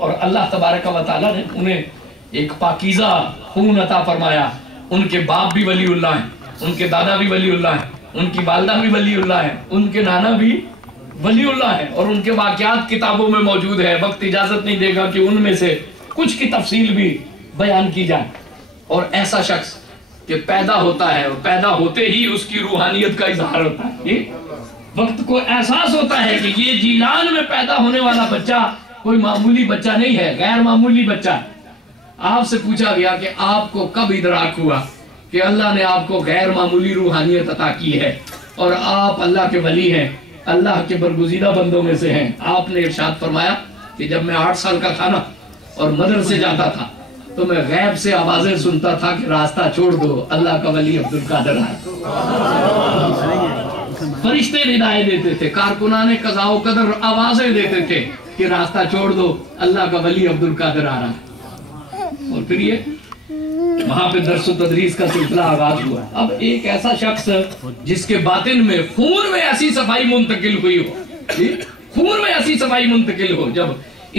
اور اللہ تبارک و تعالیٰ نے انہیں ایک پاکیزہ خون عطا فرمایا. ان کے باپ بھی ولی اللہ ہیں, ان کے دادا بھی ولی اللہ ہیں, ان کی والدہ بھی ولی اللہ ہیں, ان کے نانا بھی ولی اللہ ہیں, اور ان کے واقعات کتابوں میں موجود ہے. وقت اجازت نہیں دے گا کہ ان میں سے کچھ کی تفصیل بھی بیان کی جائے. اور ایسا شخص کہ پیدا ہوتا ہے اور پیدا ہوتے ہی اس کی روحانیت کا اظہار ہوتا ہے. وقت کو احساس ہوتا ہے کہ یہ جیلان میں پیدا ہونے والا بچہ کوئی معمولی بچہ نہیں ہے, غیر معمولی بچہ. آپ سے پوچھا گیا کہ آپ کو کب ادراک ہوا کہ اللہ نے آپ کو غیر معمولی روحانیت عطا کی ہے اور آپ اللہ کے ولی ہیں, اللہ کے برگزیدہ بندوں میں سے ہیں. آپ نے ارشاد فرمایا کہ جب میں 8 سال کا تھا نا اور مدرسے جاتا تھا تو میں غیب سے آوازیں سنتا تھا کہ راستہ چھوڑ دو, اللہ کا ولی عبد القادر ہے. فرشتے ندائیں دیتے تھے, کارکنان قضاء و قدر آوازیں دیتے تھے کہ راستہ چھوڑ دو, اللہ کا ولی عبد القادر آ رہا ہے. اور پھر یہ وہاں پہ درس و تدریس کا سلسلہ آغاز ہوا. اب ایک ایسا شخص جس کے باطن میں خون میں ایسی صفائی منتقل ہوئی ہو, خون میں ایسی صفائی منتقل ہو, جب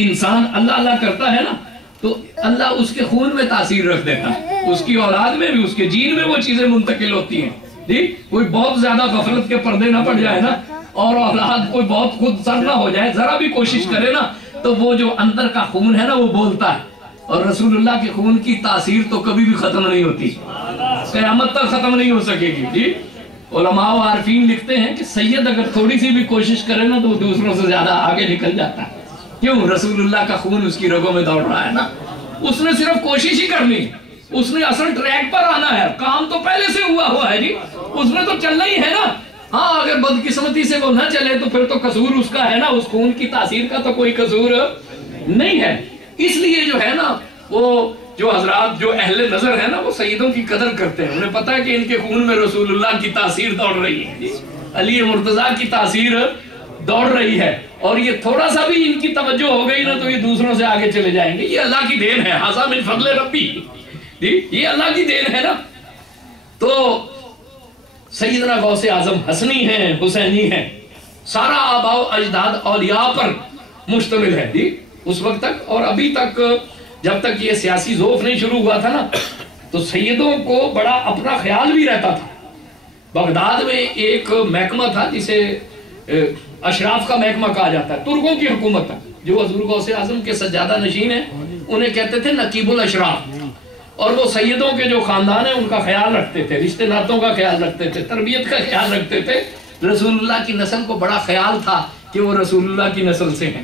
انسان اللہ اللہ کرتا ہے نا تو اللہ اس کے خون میں تاثیر رکھ دیتا ہے, اس کی اولاد میں بھی, اس کے جین میں وہ چیزیں منتقل ہوتی ہیں. کوئی بہت زیادہ غفلت کے پردے نہ پڑ جائے نا اور اولاد کوئی بہت خود سر نہ ہو جائے, ذرا بھی کوشش کرے نا تو وہ جو اندر کا خون ہے نا وہ بولتا ہے. اور رسول اللہ کے خون کی تاثیر تو کبھی بھی ختم نہیں ہوتی, قیامت تک ختم نہیں ہو سکے گی. علماء و عارفین لکھتے ہیں کہ سید اگر تھوڑی سی بھی کوشش کرے نا تو وہ دوسروں سے زیادہ آگے نکل جاتا ہے. کیوں؟ رسول اللہ کا خون اس کی رگوں میں دوڑ رہا ہے نا. اس نے صرف کوشش ہی کرنی, اس نے اصل ٹریک پر آنا ہے, کام تو پہلے سے ہوا ہے جی, اس نے تو چلنا ہی ہے نا. ہاں اگر بدقسمتی سے وہ نہ چلے تو پھر تو قصور اس کا ہے نا, اس خون کی تاثیر کا تو کوئی قصور نہیں ہے. اس لیے جو ہے نا وہ جو حضرات جو اہل نظر ہے نا وہ سیدوں کی قدر کرتے ہیں. انہیں پتا ہے کہ ان کے خون میں رسول اللہ کی تاثیر دوڑ رہی ہے, علی مرتضیٰ کی تاثیر دوڑ رہی ہے, اور یہ تھوڑا سا بھی ان کی توجہ ہو گئی نا تو یہ دوسروں سے آگے چلے جائیں گے. یہ اللہ کی دین ہے, ھذا من فضل ربی, یہ اللہ کی دین ہے نا. تو سیدنا غوث اعظم حسنی ہیں, حسینی ہیں, سارا آباء و اجداد اولیاء پر مشتمل ہے اس وقت تک. اور ابھی تک جب تک یہ سیاسی ذوف نہیں شروع ہوا تھا نا تو سیدوں کو بڑا اپنا خیال بھی رہتا تھا. بغداد میں ایک محکمہ تھا جسے اشراف کا محکمہ کہا جاتا ہے, ترکوں کی حکومت تھا. جو حضور غوث اعظم کے سجادہ نشین ہیں انہیں کہتے تھے نقیب الاشراف, اور وہ سیدوں کے جو خاندان ہیں ان کا خیال رکھتے تھے, رشتہ ناتوں کا خیال رکھتے تھے, تربیت کا خیال رکھتے تھے. رسول اللہ کی نسل کو بڑا خیال تھا کہ وہ رسول اللہ کی نسل سے ہیں,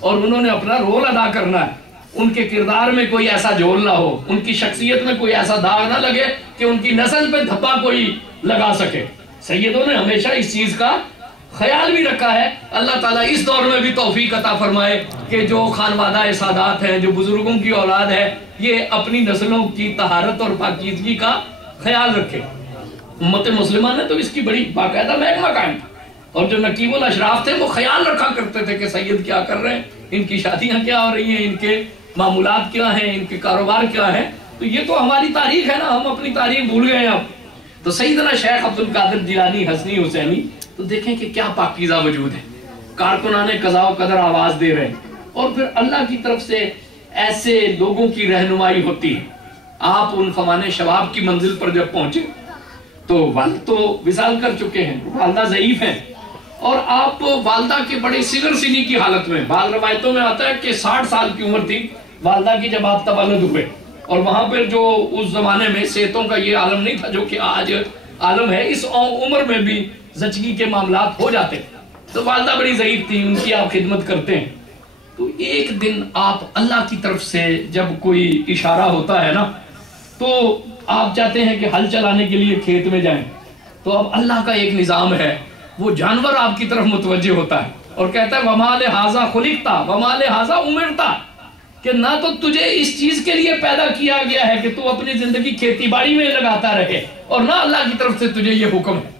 اور انہوں نے اپنا رول ادا کرنا ہے. ان کے کردار میں کوئی ایسا جھول نہ ہو, ان کی شخصیت میں کوئی ایسا داغ نہ لگے کہ ان کی نسل پہ دھبا کوئی لگا سکے. سیدوں نے ہمیشہ اس چیز کا خیال بھی رکھا ہے. اللہ تعالیٰ اس دور میں بھی توفیق عطا فرمائے کہ جو خانوادہ سادات ہیں, جو بزرگوں کی اولاد ہے, یہ اپنی نسلوں کی طہارت اور پاکیزگی کا خیال رکھے. امت مسلمہ نے تو اس کی بڑی باقاعدہ محکمہ قائم تھا, اور جو نقیب الاشراف تھے وہ خیال رکھا کرتے تھے کہ سید کیا کر رہے ہیں, ان کی شادیاں کیا ہو رہی ہیں, ان کے معمولات کیا ہیں, ان کے کاروبار کیا ہیں. تو یہ تو ہماری تاریخ ہے نا, ہم اپنی تاریخ بھول گئے ہیں اب. تو سیدنا شیخ عبد القادر جیلانی حسنی حسینی, تو دیکھیں کہ کیا پاکیزہ وجود ہے. کارکنان قضاء و قدر آواز دے رہے ہیں, اور پھر اللہ کی طرف سے ایسے لوگوں کی رہنمائی ہوتی ہے. آپ ان فمان شباب کی منزل پر جب پہنچے تو والد تو وصال کر چکے ہیں, والدہ ضعیف ہیں, اور آپ والدہ کے بڑے صغر سنی کی حالت میں, بعض روایتوں میں آتا ہے کہ 60 سال کی عمر تھی والدہ کی جب آپ تولد ہوئے. اور وہاں پر جو اس زمانے میں صحتوں کا یہ عالم نہیں تھا جو کہ آج عالم ہے, اس عمر میں بھی زچگی کے معاملات ہو جاتے. تو والدہ بڑی ضعیف تھی, ان کی آپ خدمت کرتے ہیں. تو ایک دن آپ اللہ کی طرف سے جب کوئی اشارہ ہوتا ہے نا تو آپ چاہتے ہیں کہ ہل چلانے کے لیے کھیت میں جائیں, تو اب اللہ کا ایک نظام ہے, وہ جانور آپ کی طرف متوجہ ہوتا ہے اور کہتا ہے وَمَا لِهَٰذَا خُلِقْتَ وَمَا لِهَٰذَا أُمِرْتَ, کہ نہ تو تجھے اس چیز کے لیے پیدا کیا گیا ہے کہ تو اپنی زندگی کھیتی باڑی میں لگاتا رہے, اور نہ اللہ کی طرف سے تجھے یہ حکم ہے.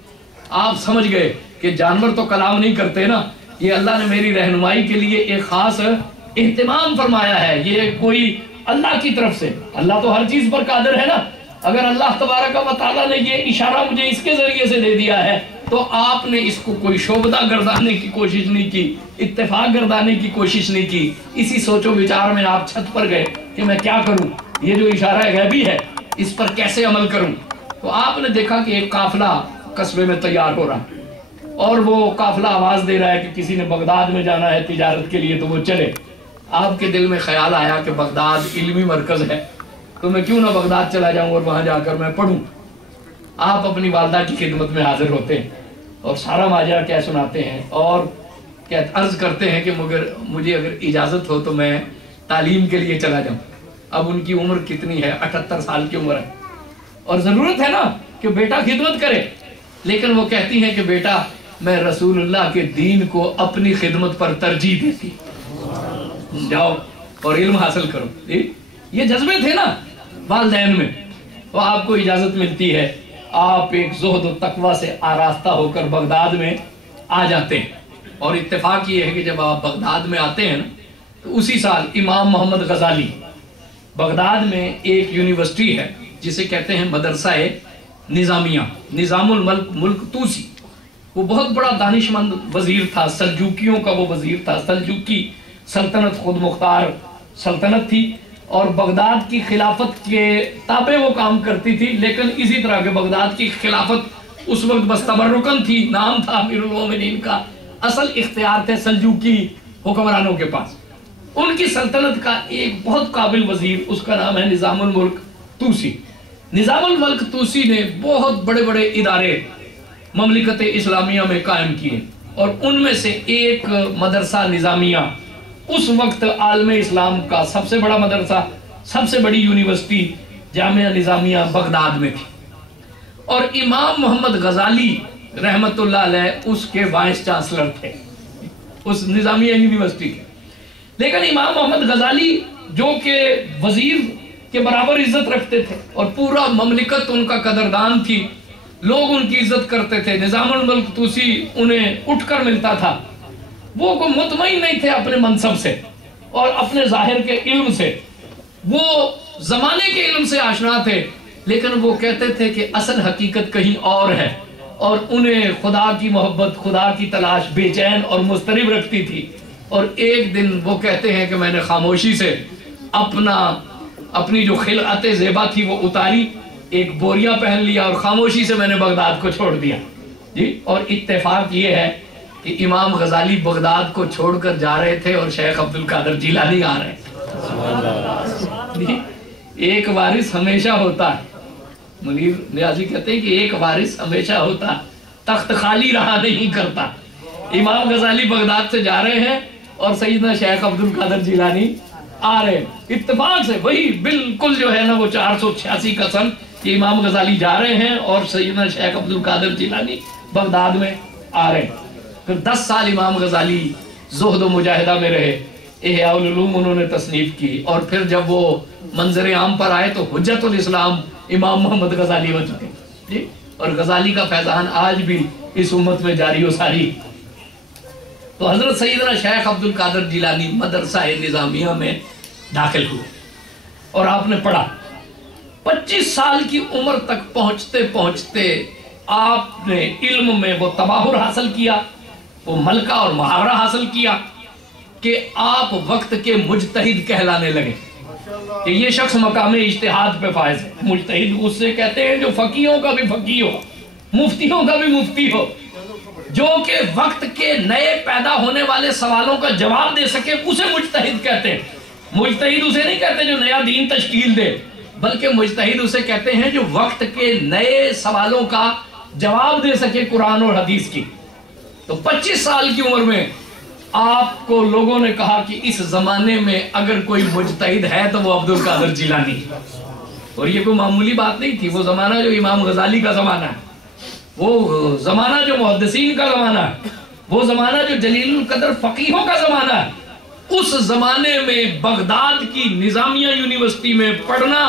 آپ سمجھ گئے کہ جانور تو کلام نہیں کرتے نا, یہ اللہ نے میری رہنمائی کے لیے ایک خاص اہتمام فرمایا ہے, یہ کوئی اللہ کی طرف سے. اللہ تو ہر چیز پر قادر ہے نا, اگر اللہ تبارک و تعالیٰ نے یہ اشارہ مجھے اس کے ذریعے سے دے دیا ہے تو آپ نے اس کو کوئی شعبدہ گردانے کی کوشش نہیں کی، اتفاق گردانے کی کوشش نہیں کی. اسی سوچ و وچار میں آپ چھت پر گئے کہ میں کیا کروں، یہ جو اشارہ غیبی ہے اس پر کیسے عمل کروں. تو آپ نے دیکھا کہ ایک قافلہ قصبے میں تیار ہو رہا اور وہ قافلہ آواز دے رہا ہے کہ کسی نے بغداد میں جانا ہے تجارت کے لیے تو وہ چلے. آپ کے دل میں خیال آیا کہ بغداد علمی مرکز ہے تو میں کیوں نہ بغداد چلا جاؤں اور وہاں جا کر میں پڑھوں. آپ اپنی والدہ کی خدمت میں حاضر ہوتے ہیں اور سارا ماجرا کیا سناتے ہیں اور کیا عرض کرتے ہیں کہ مجھے اگر اجازت ہو تو میں تعلیم کے لیے چلا جاؤں. اب ان کی عمر کتنی ہے؟ 78 سال کی عمر ہے اور ضرورت ہے نا کہ بیٹا خدمت کرے، لیکن وہ کہتی ہیں کہ بیٹا میں رسول اللہ کے دین کو اپنی خدمت پر ترجیح دیتی، جاؤ اور علم حاصل کرو. یہ جذبے تھے نا والدین میں. تو آپ کو اجازت ملتی ہے، آپ ایک زہد و تقوی سے آراستہ ہو کر بغداد میں آ جاتے ہیں. اور اتفاق یہ ہے کہ جب آپ بغداد میں آتے ہیں نا تو اسی سال امام محمد غزالی، بغداد میں ایک یونیورسٹی ہے جسے کہتے ہیں مدرسہ نظامیہ، نظام الملک ملک توسی. وہ بہت بڑا دانش مند وزیر تھا، سلجوکیوں کا وہ وزیر تھا. سلجوکی سلطنت خود مختار سلطنت تھی اور بغداد کی خلافت کے تابع وہ کام کرتی تھی، لیکن اسی طرح کے بغداد کی خلافت اس وقت بس تبرکن تھی، نام تھا امیر المومنین کا، اصل اختیار تھے سلجوکی حکمرانوں کے پاس. ان کی سلطنت کا ایک بہت قابل وزیر، اس کا نام ہے نظام الملک توسی. نظام الملک توسی نے بہت بڑے بڑے ادارے مملکت اسلامیہ میں قائم کیے اور ان میں سے ایک مدرسہ نظامیہ اس وقت عالم اسلام کا سب سے بڑا مدرسہ، سب سے بڑی یونیورسٹی جامعہ نظامیہ بغداد میں تھی. اور امام محمد غزالی رحمت اللہ علیہ اس کے وائس چانسلر تھے اس نظامیہ یونیورسٹی کے. لیکن امام محمد غزالی جو کہ وزیر کے برابر عزت رکھتے تھے اور پورا مملکت ان کا قدردان تھی، لوگ ان کی عزت کرتے تھے. نظام الملک توسی انہیں اٹھ کر ملتا تھا. وہ کو مطمئن نہیں تھے اپنے منصب سے اور اپنے ظاہر کے علم سے، وہ زمانے کے علم سے آشنا تھے، لیکن وہ کہتے تھے کہ اصل حقیقت کہیں اور ہے اور انہیں خدا کی محبت، خدا کی تلاش بے چین اور مضطرب رکھتی تھی. اور ایک دن وہ کہتے ہیں کہ میں نے خاموشی سے اپنی جو خلعت زیبا تھی وہ اتاری، ایک بوریا پہن لیا اور خاموشی سے میں نے بغداد کو چھوڑ دیا. جی، اور اتفاق یہ ہے کہ امام غزالی بغداد کو چھوڑ کر جا رہے تھے اور شیخ عبد القادر جیلانی آ رہے تھے. ایک وارث ہمیشہ ہوتا ہے، منیر نیازی کہتے ہیں کہ ایک وارث ہمیشہ ہوتا ہے، تخت خالی رہا نہیں کرتا. امام غزالی بغداد سے جا رہے ہیں اور سیدنا شیخ عبد القادر جیلانی آ رہے ہیں. اتفاق سے وہی بالکل جو ہے نا وہ 486 کا سن کہ امام غزالی جا رہے ہیں اور سیدنا شیخ عبد القادر جیلانی بغداد میں آ رہے ہیں. پھر 10 سال امام غزالی زہد و مجاہدہ میں رہے، احیاء العلوم انہوں نے تصنیف کی اور پھر جب وہ منظر عام پر آئے تو حجت الاسلام امام محمد غزالی ہو چکے. جی، اور غزالی کا فیضان آج بھی اس امت میں جاری و ساری. تو حضرت سیدنا شیخ عبد القادر جیلانی مدرسہ نظامیہ میں داخل ہوئے اور آپ نے پڑھا. 25 سال کی عمر تک پہنچتے پہنچتے آپ نے علم میں وہ تباہر حاصل کیا، وہ ملکہ اور محاورہ حاصل کیا کہ آپ وقت کے مجتہد کہلانے لگے کہ یہ شخص مقام اجتہاد پہ فائز ہے. مجتہد اس سے کہتے ہیں جو فقیہوں کا بھی فقیہ ہو، مفتیوں کا بھی مفتی ہو، جو کہ وقت کے نئے پیدا ہونے والے سوالوں کا جواب دے سکے، اسے مجتہد کہتے ہیں. مجتہد اسے نہیں کہتے جو نیا دین تشکیل دے، بلکہ مجتہد اسے کہتے ہیں جو وقت کے نئے سوالوں کا جواب دے سکے قرآن اور حدیث کی. تو 25 سال کی عمر میں آپ کو لوگوں نے کہا کہ اس زمانے میں اگر کوئی مجتہد ہے تو وہ عبد القادر جیلانی. اور یہ کوئی معمولی بات نہیں تھی. وہ زمانہ جو امام غزالی کا زمانہ ہے، وہ زمانہ جو محدثین کا زمانہ ہے، وہ زمانہ جو جلیل القدر فقیہوں کا زمانہ ہے، اس زمانے میں بغداد کی نظامیہ یونیورسٹی میں پڑھنا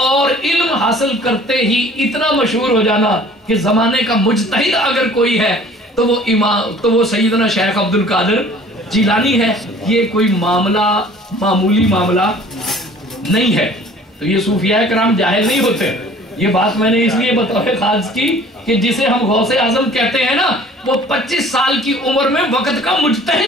اور علم حاصل کرتے ہی اتنا مشہور ہو جانا کہ زمانے کا مجتہد اگر کوئی ہے تو وہ سیدنا شیخ عبد القادر جیلانی ہے. یہ کوئی معمولی معاملہ نہیں ہے. تو یہ صوفیاء کرام جاہل نہیں ہوتے. یہ بات میں نے اس لیے بطور خاص کی کہ جسے ہم غوث اعظم کہتے ہیں نا، وہ 25 سال کی عمر میں وقت کا مجتہد